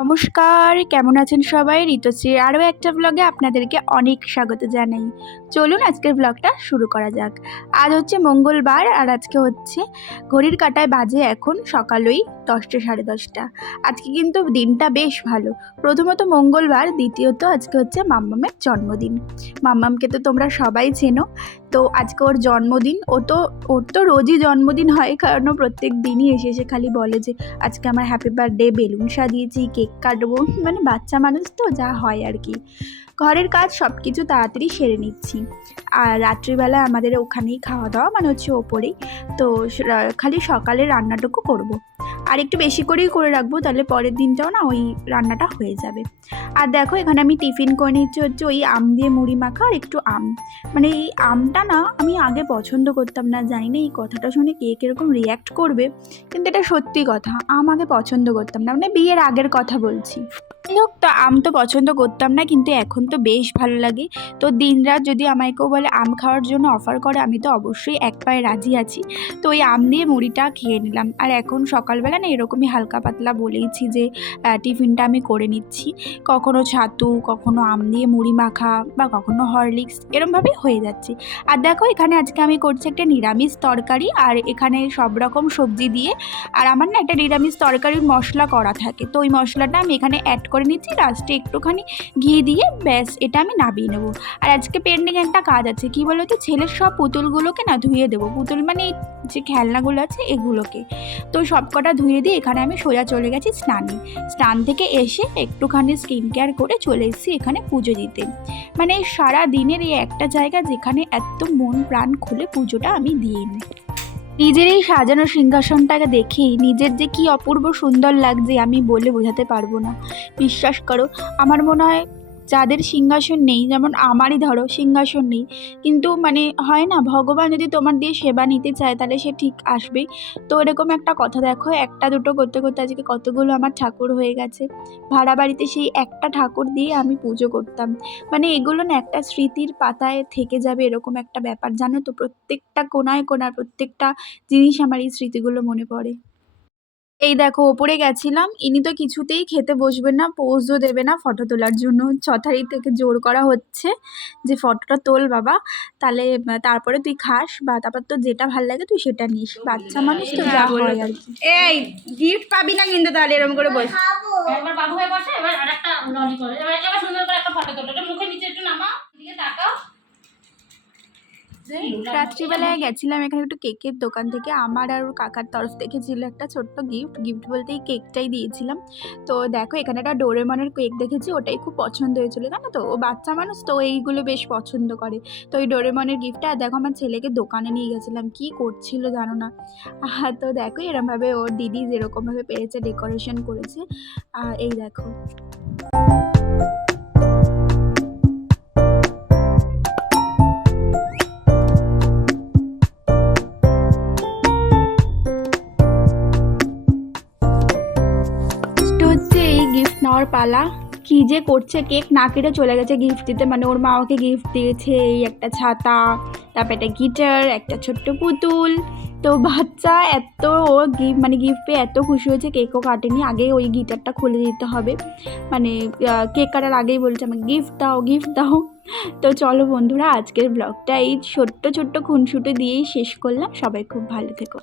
নমস্কার, কেমন আছেন সবাই? ঋতুশ্রীর আরও একটা ব্লগে আপনাদেরকে অনেক স্বাগত জানাই। চলুন আজকের ব্লগটা শুরু করা যাক। আজ হচ্ছে মঙ্গলবার আর আজকে হচ্ছে ঘড়ির কাটায় বাজে এখন সকালই দশটা সাড়ে দশটা। আজকে কিন্তু দিনটা বেশ ভালো। প্রথমত মঙ্গলবার, দ্বিতীয়ত আজকে হচ্ছে মাম্মামের জন্মদিন। মাম্মামকে তো তোমরা সবাই চেনো। তো আজকে ওর জন্মদিন, ও তো, ওর তো রোজই জন্মদিন হয় কারণ ও প্রত্যেক দিনই এসে এসে খালি বলে যে, আজকে আমার হ্যাপি বার্থডে বেলুন সাজিয়েছি কেক কাটবো। মানে বাচ্চা মানুষ তো যা হয় আর কি। ঘরের কাজ সব কিছু তাড়াতাড়ি সেরে নিচ্ছি। আর রাত্রিবেলা আমাদের ওখানেই খাওয়া দাওয়া মানে হচ্ছে ওপরেই। তো খালি সকালে রান্নাটুকু করব। আর একটু বেশি করেই করে রাখব, তাহলে পরের দিনটাও না ওই রান্নাটা হয়ে যাবে। আর দেখো, এখানে আমি টিফিন করে নিচ্ছি হচ্ছে ওই আম দিয়ে মুড়ি মাখা আর একটু আম। মানে এই আমটা না আমি আগে পছন্দ করতাম না জানি না এই কথাটা শুনে কে কীরকম রিয়্যাক্ট করবে, কিন্তু এটা সত্যি কথা, আম আগে পছন্দ করতাম না মানে বিয়ের আগের কথা বলছি। হোক তো আম তো পছন্দ করতাম না, কিন্তু এখন তো বেশ ভালো লাগে। তো দিনরাত যদি আমায় কেউ বলে আম খাওয়ার জন্য অফার করে, আমি তো অবশ্যই এক পায়ে রাজি আছি। তো ওই আম দিয়ে মুড়িটা খেয়ে নিলাম। আর এখন সকালবেলা না এরকমই হালকা পাতলা বলেইছি যে টিফিনটা আমি করে নিচ্ছি। কখনো ছাতু, কখনো আম দিয়ে মুড়ি মাখা বা কখনো হরলিক্স এরমভাবেই হয়ে যাচ্ছে। আর দেখো, এখানে আজকে আমি করছি একটা নিরামিষ তরকারি, আর এখানে সব রকম সবজি দিয়ে, আর আমার না একটা নিরামিষ তরকারির মশলা করা থাকে। তো ওই মশলাটা আমি এখানে অ্যাড করে নিচ্ছি লাস্টে একটুখানি ঘি দিয়ে ব্যাস, এটা আমি নাবিয়ে নেব। আর আজকে পেন্ডিং একটা কাজ আছে, কি বলো তো ছেলের সব পুতুলগুলোকে না ধুয়ে দেবো। পুতুল মানে এই যে খেলনাগুলো আছে, এগুলোকে। তো সব কটা ধুয়ে দিয়ে এখানে আমি সোজা চলে গেছি স্নানে। স্নান থেকে এসে একটুখানি স্কিন কেয়ার করে চলে এসেছি এখানে পুজো দিতে। মানে সারা দিনের এই একটা জায়গা যেখানে এত মন প্রাণ খুলে পুজোটা আমি দিয়ে নিই নিজের এই সাজানো সিংহাসনটাকে দেখেই নিজের যে কি অপূর্ব সুন্দর লাগছে আমি বলে বোঝাতে পারব না। বিশ্বাস করো, আমার মনে হয় যাদের সিংহাসন নেই, যেমন আমারই ধরো সিংহাসন নেই, কিন্তু মানে হয় না, ভগবান যদি তোমার দিয়ে সেবা নিতে চায়, তাহলে সে ঠিক আসবেই। তো এরকম একটা কথা, দেখো, একটা দুটো করতে করতে আজকে কতগুলো আমার ঠাকুর হয়ে গেছে। ভাড়া বাড়িতে সেই একটা ঠাকুর দিয়ে আমি পুজো করতাম। মানে এগুলো না একটা স্মৃতির পাতায় থেকে যাবে এরকম একটা ব্যাপার, জানো তো? প্রত্যেকটা কোনায় কোনায় প্রত্যেকটা জিনিস আমার এই স্মৃতিগুলো মনে পড়ে। এই দেখো ওপরে গেছিলাম ইনি তো কিছুতেই খেতে বসবেন না পোজও দেবে না ফটো তোলার জন্য। ছথারি থেকে জোর করা হচ্ছে যে ফটোটা তোল বাবা। তাহলে তারপরে তুই খাস বা তারপর তো যেটা ভালো লাগে তুই সেটা নিস। বাচ্চা মানুষ তো যা হয় আর কি। এই গিফট পাবি না কিন্তু তাহলে এরকম করে বস। এবার বাবু হয়ে বসে এবার আর একটা ললি করে এবার এবার সুন্দর করে একটা ফটো তোলো। মুখের নিচে একটু নামা রাত্রিবেলায় গেছিলাম এখানে একটু কেকের দোকান থেকে। আমার আর ওর কাকার তরফ থেকে ছিল একটা ছোট্ট গিফট গিফট বলতে এই কেকটাই দিয়েছিলাম। তো দেখো এখানে একটা ডোরেমনের কেক দেখেছি ওটাই খুব পছন্দ হয়েছিল জানো তো? ও বাচ্চা মানুষ তো এইগুলো বেশ পছন্দ করে। তো ওই ডোরেমনের গিফটটা আর দেখো আমার ছেলেকে দোকানে নিয়ে গেছিলাম। কি করছিল জানো না? আহ, তো দেখো এরমভাবে ওর দিদি যেরকমভাবে পেরেছে ডেকোরেশন করেছে। এই দেখো। নেওয়ার পালা। কি যে করছে কেক না কেটে চলে গেছে গিফট দিতে। মানে ওর মা ওকে গিফট দিয়েছে এই একটা ছাতা, তারপর একটা গিটার একটা ছোট্ট পুতুল। তো বাচ্চা এত ও গিফট মানে গিফট পেয়ে এত খুশি হয়েছে কেকও কাটেনি। আগে ওই গিটারটা খুলে দিতে হবে। মানে কেক কাটার আগেই বলছে আমাকে গিফট দাও গিফট দাও। তো চলো বন্ধুরা, আজকের ব্লগটা এই ছোট্ট ছোট্ট খুনসুটি দিয়েই শেষ করলাম। সবাই খুব ভালো থেকো।